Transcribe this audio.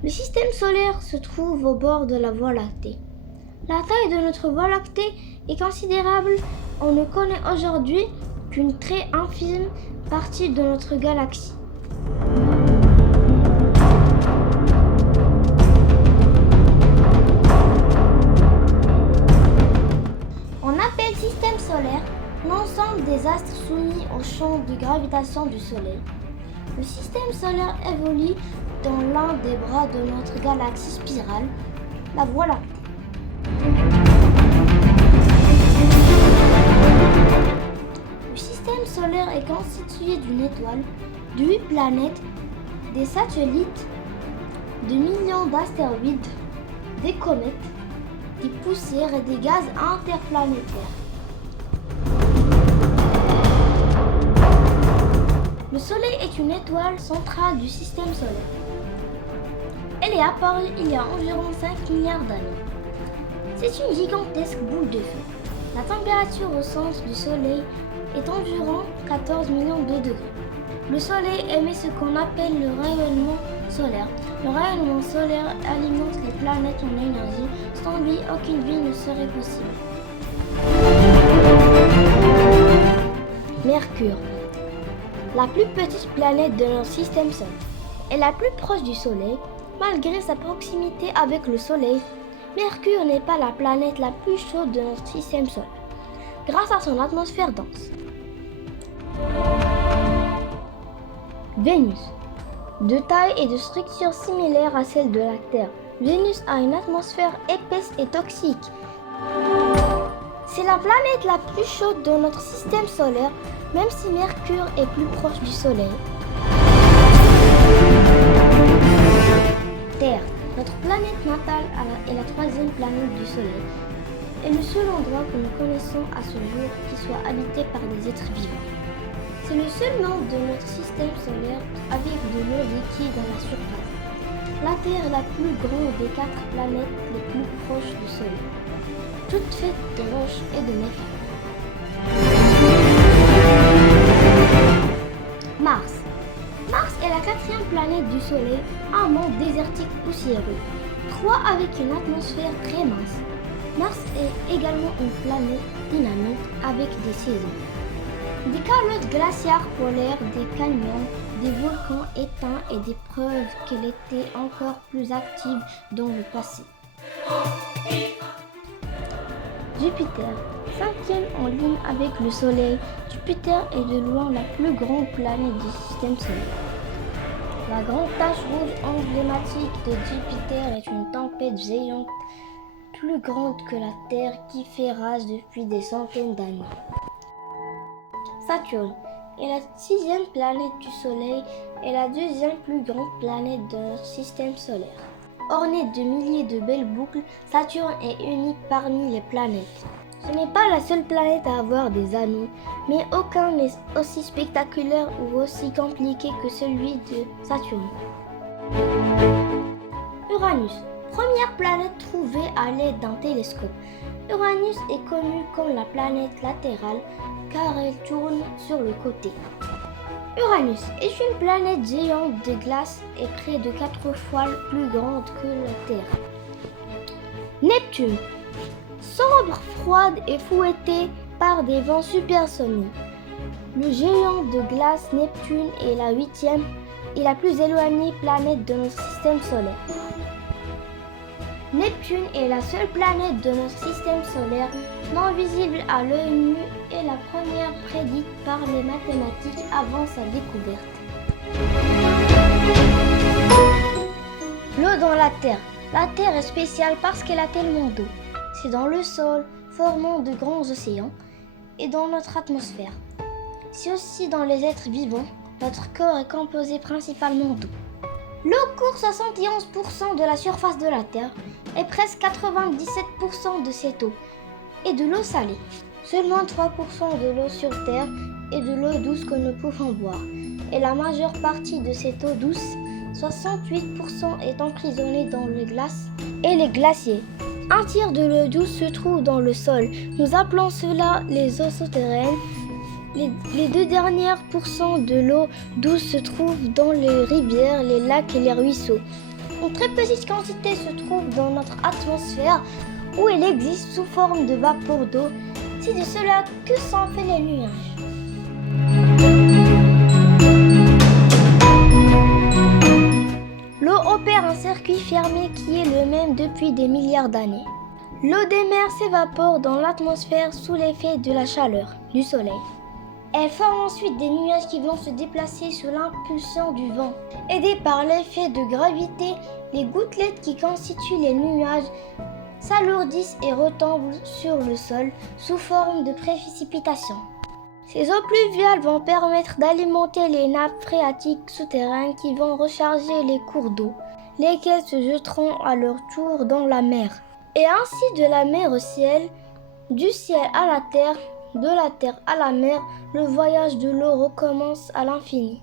Le système solaire se trouve au bord de la Voie lactée. La taille de notre Voie lactée est considérable. On ne connaît aujourd'hui qu'une très infime partie de notre galaxie. On appelle système solaire l'ensemble des astres soumis au champ de gravitation du Soleil. Le système solaire évolue dans l'un des bras de notre galaxie spirale, la Voie lactée. Le système solaire est constitué d'une étoile, de 8 planètes, des satellites, de millions d'astéroïdes, des comètes, des poussières et des gaz interplanétaires. Le Soleil est une étoile centrale du système solaire. Elle est apparue il y a environ 5 milliards d'années. C'est une gigantesque boule de feu. La température au centre du Soleil est environ 14 millions de degrés. Le Soleil émet ce qu'on appelle le rayonnement solaire. Le rayonnement solaire alimente les planètes en énergie. Sans lui, aucune vie ne serait possible. Mercure, la plus petite planète de notre système solaire, est la plus proche du Soleil. Malgré sa proximité avec le Soleil, Mercure n'est pas la planète la plus chaude de notre système solaire, grâce à son atmosphère dense. Vénus, de taille et de structure similaire à celle de la Terre, Vénus a une atmosphère épaisse et toxique. C'est la planète la plus chaude de notre système solaire, même si Mercure est plus proche du Soleil. Terre, notre planète natale, est la troisième planète du Soleil, et le seul endroit que nous connaissons à ce jour qui soit habité par des êtres vivants. C'est le seul membre de notre système solaire avec de l'eau liquide à la surface. La Terre est la plus grande des 4 planètes les plus proches du Soleil, toute faite de roches et de métal. Mars. Mars est la 4e planète du Soleil, un monde désertique poussiéreux, 3 avec une atmosphère très mince. Mars est également une planète dynamique avec des saisons. Des calottes glaciaires polaires, des canyons, des volcans éteints et des preuves qu'elle était encore plus active dans le passé. Jupiter, 5e en ligne avec le Soleil, Jupiter est de loin la plus grande planète du système solaire. La grande tache rouge emblématique de Jupiter est une tempête géante plus grande que la Terre qui fait rage depuis des centaines d'années. Saturne est la 6e planète du Soleil et la 2e plus grande planète de notre système solaire. Ornée de milliers de belles boucles, Saturne est unique parmi les planètes. Ce n'est pas la seule planète à avoir des anneaux, mais aucun n'est aussi spectaculaire ou aussi compliqué que celui de Saturne. Uranus, première planète trouvée à l'aide d'un télescope. Uranus est connue comme la planète latérale car elle tourne sur le côté. Uranus est une planète géante de glace et près de 4 fois plus grande que la Terre. Neptune, sombre, froide et fouettée par des vents supersoniques. Le géant de glace Neptune est la 8e et la plus éloignée planète de notre système solaire. Neptune est la seule planète de notre système solaire non visible à l'œil nu et la première prédite par les mathématiques avant sa découverte. L'eau dans la Terre. La Terre est spéciale parce qu'elle a tellement d'eau. C'est dans le sol, formant de grands océans, et dans notre atmosphère. C'est aussi dans les êtres vivants. Notre corps est composé principalement d'eau. L'eau couvre 71% de la surface de la Terre et presque 97% de cette eau est de l'eau salée. Seulement 3% de l'eau sur Terre est de l'eau douce que nous pouvons boire. Et la majeure partie de cette eau douce, 68% est emprisonnée dans les glaces et les glaciers. Un tiers de l'eau douce se trouve dans le sol. Nous appelons cela les eaux souterraines. Les 2 dernières pourcents de l'eau douce se trouvent dans les rivières, les lacs et les ruisseaux. Une très petite quantité se trouve dans notre atmosphère où elle existe sous forme de vapeur d'eau. C'est de cela que sont faits les nuages. L'eau opère un circuit fermé qui est le même depuis des milliards d'années. L'eau des mers s'évapore dans l'atmosphère sous l'effet de la chaleur du soleil. Elle forme ensuite des nuages qui vont se déplacer sous l'impulsion du vent. Aidés par l'effet de gravité, les gouttelettes qui constituent les nuages s'alourdissent et retombent sur le sol sous forme de précipitations. Ces eaux pluviales vont permettre d'alimenter les nappes phréatiques souterraines qui vont recharger les cours d'eau, lesquels se jetteront à leur tour dans la mer. Et ainsi de la mer au ciel, du ciel à la terre, de la terre à la mer, le voyage de l'eau recommence à l'infini.